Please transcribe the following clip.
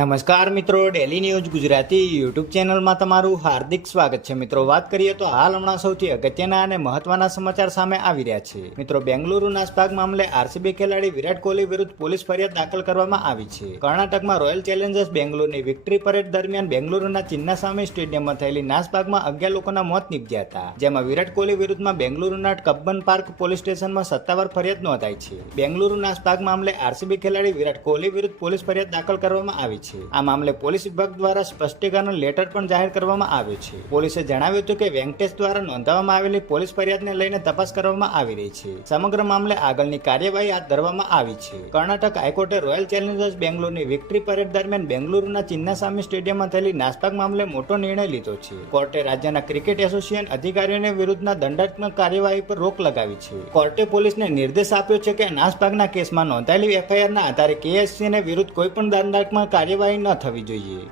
નમસ્કાર મિત્રો, daily news Gujarati YouTube ચેનલમાં તમારું હાર્દિક સ્વાગત છે. મિત્રો, વાત કરીએ તો હાલ હમણાં સૌથી અગત્યના અને મહત્વના સમાચાર સામે આવી રહ્યા છે. મિત્રો, બેંગલુરુ નાસભાગ મામલે આરસીબી ખેલાડી વિરાટ કોહલી વિરુદ્ધ પોલીસ ફરિયાદ દાખલ કરવામાં આવી છે. કર્ણાટકમાં રોયલ ચેલેન્જર્સ બેંગલુરુની વિક્ટરી પરેડ દરમિયાન બેંગલુરુના ચિન્નાસ્વામી સ્ટેડિયમમાં થયેલી નાસભાગમાં 11 લોકોના મોત નીપજ્યા હતા, જેમાં વિરાટ કોહલી વિરુદ્ધમાં બેંગલુરુના કબ્બન પાર્ક પોલીસ સ્ટેશનમાં સત્તાવાર ફરિયાદ નોંધાઈ છે. બેંગલુરુ નાસભાગ મામલે આરસીબી ખેલાડી વિરાટ કોહલી વિરુદ્ધ પોલીસ ફરિયાદ દાખલ કરવામાં આવી છે. આ મામલે પોલીસ વિભાગ દ્વારા સ્પષ્ટીકરણ લેટર પણ જાહેર કરવામાં આવ્યો છે. પોલીસે જણાવ્યું હતું કે વેંકટેશ દ્વારા નોંધવામાં આવેલી પોલીસ ફરિયાદને લઈને તપાસ કરવામાં આવી રહી છે. સમગ્ર મામલે આગળની કાર્યવાહી હાથ ધરવામાં આવી છે. કર્ણાટક હાઈકોર્ટે રોયલ ચેલેન્જર્સ બેંગલુરુની વિક્ટરી પરેડ દરમિયાન બેંગલુરુના ચિન્નાસ્વામી સ્ટેડિયમમાં થયેલી નાસભાગ મામલે મોટો નિર્ણય લીધો છે. કોર્ટે રાજ્યના ક્રિકેટ એસોસિએશન અધિકારીઓને વિરુદ્ધના દંડાત્મક કાર્યવાહી પર રોક લગાવી છે. કોર્ટે પોલીસને નિર્દેશ આપ્યો છે કે નાસભાગના કેસમાં નોંધાયેલી એફઆઈઆરના આધારે કેએસસીને વિરુદ્ધ કોઈપણ દંડાત્મક કાર્યવાહી ન થવી જોઈએ.